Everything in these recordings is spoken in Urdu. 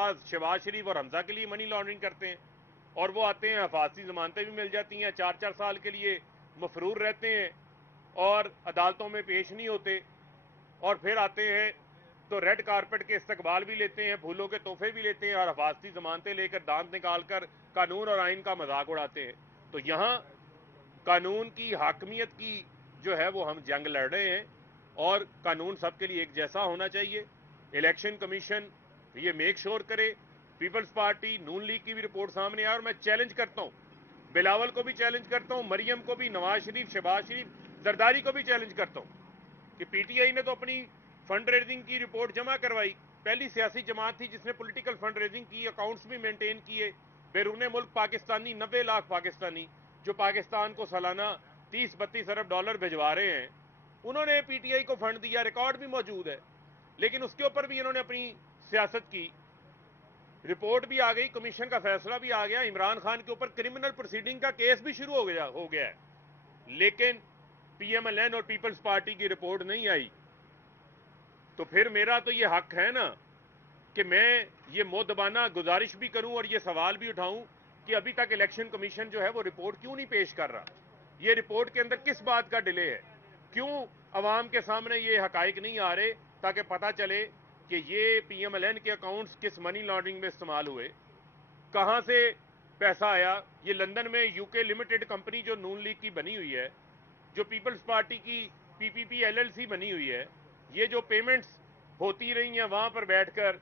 پاس شہباز شریف اور حمزہ کے لیے منی لانڈرنگ کرتے ہیں، اور وہ آتے ہیں حفاظتی ضمانتیں بھی مل جاتی ہیں، 4 سال کے لیے مفرور رہتے ہیں اور عدالتوں میں پیش نہیں ہوتے، اور پھر آتے ہیں تو ریڈ کارپٹ کے استقبال بھی لیتے ہیں، پھولوں کے تحفے بھی لیتے ہیں، اور حفاظتی ضمانتیں لے کر دانت نکال کر قانون اور آئین کا مذاق اڑاتے ہیں۔ تو یہاں قانون کی حاکمیت کی جو ہے وہ ہم جنگ لڑ رہے ہیں، اور قانون سب کے لیے ایک جیسا ہونا چاہیے۔ الیکشن کمیشن یہ میک شور کرے، پیپلز پارٹی نون لیگ کی بھی رپورٹ سامنے آئے، اور میں چیلنج کرتا ہوں، بلاول کو بھی چیلنج کرتا ہوں، مریم کو بھی، نواز شریف، شہباز شریف، زرداری کو بھی چیلنج کرتا ہوں کہ پی ٹی آئی نے تو اپنی فنڈ ریزنگ کی رپورٹ جمع کروائی، پہلی سیاسی جماعت تھی جس نے پولیٹیکل فنڈ ریزنگ کی، اکاؤنٹس بھی مینٹین کیے، بیرون ملک پاکستانی 90 لاکھ پاکستانی جو پاکستان کو سالانہ 30-32 ارب ڈالر بھجوا رہے ہیں، انہوں نے پی ٹی آئی کو فنڈ دیا، ریکارڈ بھی موجود ہے، لیکن اس کے اوپر بھی انہوں نے اپنی سیاست کی، رپورٹ بھی آ گئی، کمیشن کا فیصلہ بھی آ گیا، عمران خان کے اوپر کرمنل پروسیڈنگ کا کیس بھی شروع ہو گیا ہے، لیکن پی ایم ایل این اور پیپلز پارٹی کی رپورٹ نہیں آئی۔ تو پھر میرا تو یہ حق ہے نا کہ میں یہ مؤدبانہ گزارش بھی کروں اور یہ سوال بھی اٹھاؤں کہ ابھی تک الیکشن کمیشن جو ہے وہ رپورٹ کیوں نہیں پیش کر رہا؟ یہ رپورٹ کے اندر کس بات کا ڈیلے ہے؟ کیوں عوام کے سامنے یہ حقائق نہیں آ رہے تاکہ پتہ چلے کہ یہ پی ایم ایل این کے اکاؤنٹس کس منی لانڈرنگ میں استعمال ہوئے، کہاں سے پیسہ آیا؟ یہ لندن میں یو کے لمیٹڈ کمپنی جو نون لیگ کی بنی ہوئی ہے، جو پیپلز پارٹی کی پی پی پی ایل ایل سی بنی ہوئی ہے، یہ جو پیمنٹس ہوتی رہی ہیں وہاں پر بیٹھ کر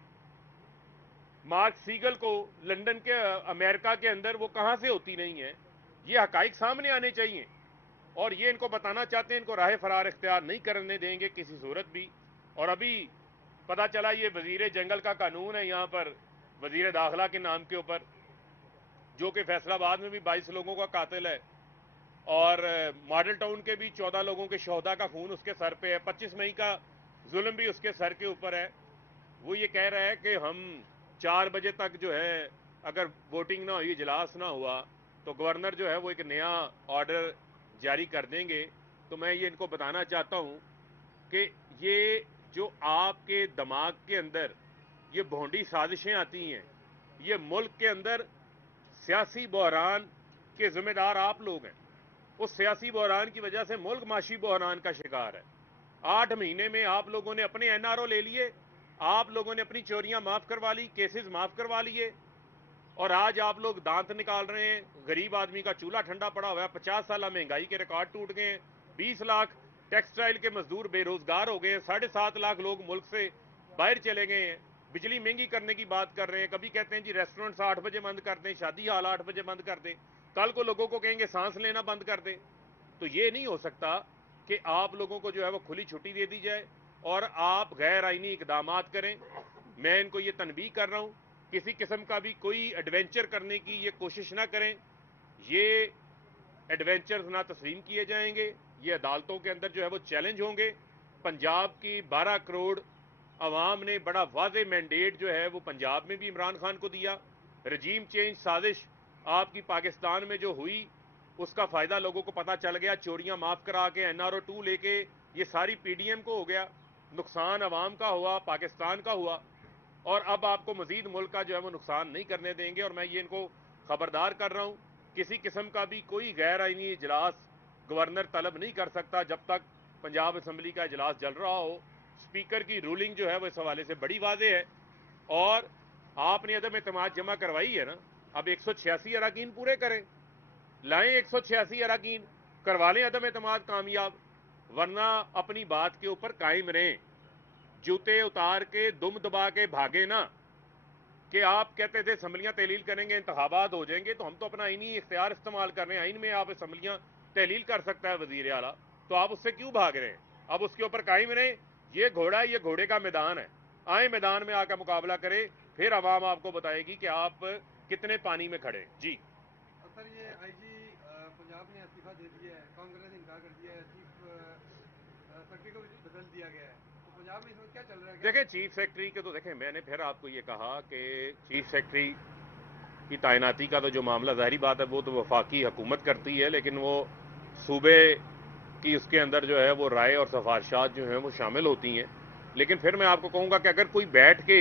مارک سیگل کو لندن کے امریکہ کے اندر، وہ کہاں سے ہوتی رہی ہیں؟ یہ حقائق سامنے آنے چاہیے، اور یہ ان کو بتانا چاہتے ہیں، ان کو راہ فرار اختیار نہیں کرنے دیں گے کسی صورت بھی۔ اور ابھی پتہ چلا یہ وزیر جنگل کا قانون ہے یہاں پر وزیر داخلہ کے نام کے اوپر، جو کہ فیصل آباد میں بھی 22 لوگوں کا قاتل ہے، اور ماڈل ٹاؤن کے بھی 14 لوگوں کے شہداء کا خون اس کے سر پہ ہے، 25 مئی کا ظلم بھی اس کے سر کے اوپر ہے۔ وہ یہ کہہ رہا ہے کہ ہم 4 بجے تک جو ہے اگر ووٹنگ نہ ہوئی، اجلاس نہ ہوا، تو گورنر جو ہے وہ ایک نیا آرڈر جاری کر دیں گے۔ تو میں یہ ان کو بتانا چاہتا ہوں کہ یہ جو آپ کے دماغ کے اندر یہ بھونڈی سازشیں آتی ہیں، یہ ملک کے اندر سیاسی بحران کے ذمہ دار آپ لوگ ہیں۔ اس سیاسی بحران کی وجہ سے ملک معاشی بحران کا شکار ہے۔ 8 مہینے میں آپ لوگوں نے اپنے این آر او لے لیے، آپ لوگوں نے اپنی چوریاں معاف کروا لی، کیسز معاف کروا لیے، اور آج آپ لوگ دانت نکال رہے ہیں۔ غریب آدمی کا چولہا ٹھنڈا پڑا ہوا ہے، 50 سالہ مہنگائی کے ریکارڈ ٹوٹ گئے ہیں، 20 لاکھ ٹیکسٹائل کے مزدور بے روزگار ہو گئے ہیں، 7.5 لاکھ لوگ ملک سے باہر چلے گئے ہیں، بجلی مہنگی کرنے کی بات کر رہے ہیں، کبھی کہتے ہیں جی ریسٹورنٹس 8 بجے بند کر دیں، شادی ہال 8 بجے بند کر دیں، کل کو لوگوں کو کہیں گے سانس لینا بند کر دیں۔ تو یہ نہیں ہو سکتا کہ آپ لوگوں کو جو ہے وہ کھلی چھٹی دے دی جائے اور آپ غیر آئینی اقدامات کریں۔ میں ان کو یہ تنبیہ کر رہا ہوں، کسی قسم کا بھی کوئی ایڈونچر کرنے کی یہ کوشش نہ کریں، یہ ایڈونچرز نہ تسلیم کیے جائیں گے، یہ عدالتوں کے اندر جو ہے وہ چیلنج ہوں گے۔ پنجاب کی 12 کروڑ عوام نے بڑا واضح مینڈیٹ جو ہے وہ پنجاب میں بھی عمران خان کو دیا۔ رجیم چینج سازش آپ کی پاکستان میں جو ہوئی اس کا فائدہ لوگوں کو پتہ چل گیا، چوریاں معاف کرا کے این آر او 2 لے کے یہ ساری پی ڈی ایم کو ہو گیا، نقصان عوام کا ہوا، پاکستان کا ہوا، اور اب آپ کو مزید ملک کا جو ہے وہ نقصان نہیں کرنے دیں گے۔ اور میں یہ ان کو خبردار کر رہا ہوں، کسی قسم کا بھی کوئی غیر آئینی اجلاس گورنر طلب نہیں کر سکتا جب تک پنجاب اسمبلی کا اجلاس چل رہا ہو۔ اسپیکر کی رولنگ جو ہے وہ اس حوالے سے بڑی واضح ہے، اور آپ نے عدم اعتماد جمع کروائی ہے نا، اب 186 اراکین پورے کریں، لائیں 186 اراکین، کروا لیں عدم اعتماد کامیاب، ورنہ اپنی بات کے اوپر قائم رہیں، جوتے اتار کے دم دبا کے بھاگے نا کہ آپ کہتے تھے اسمبلیاں تحلیل کریں گے انتخابات ہو جائیں گے، تو ہم تو اپنا آئینی اختیار استعمال کر رہے ہیں، آئین میں آپ اسمبلیاں تحلیل کر سکتا ہے وزیر اعلیٰ، تو آپ اس سے کیوں بھاگ رہے ہیں؟ اب اس کے اوپر قائم رہیں، یہ گھوڑا ہے، یہ گھوڑے کا میدان ہے، آئیں میدان میں آ کر مقابلہ کرے، پھر عوام آپ کو بتائے گی کہ آپ کتنے پانی میں کھڑے۔ جی سر، یہ آئی جی پنجاب نے استعفیٰ دے دیا ہے، کانگریس نے انکار کر دیا ہے، چیف سیکرٹری کو بھی بدل دیا گیا ہے، تو پنجاب میں اس وقت کیا چل رہا ہے؟ دیکھیں چیف سیکرٹری کے تو دیکھیں میں نے پھر آپ کو یہ کہا کہ چیف سیکرٹری کی تعیناتی کا تو جو معاملہ ظاہری بات ہے وہ تو وفاقی حکومت کرتی ہے، لیکن وہ صوبے کی اس کے اندر جو ہے وہ رائے اور سفارشات جو ہیں وہ شامل ہوتی ہیں۔ لیکن پھر میں آپ کو کہوں گا کہ اگر کوئی بیٹھ کے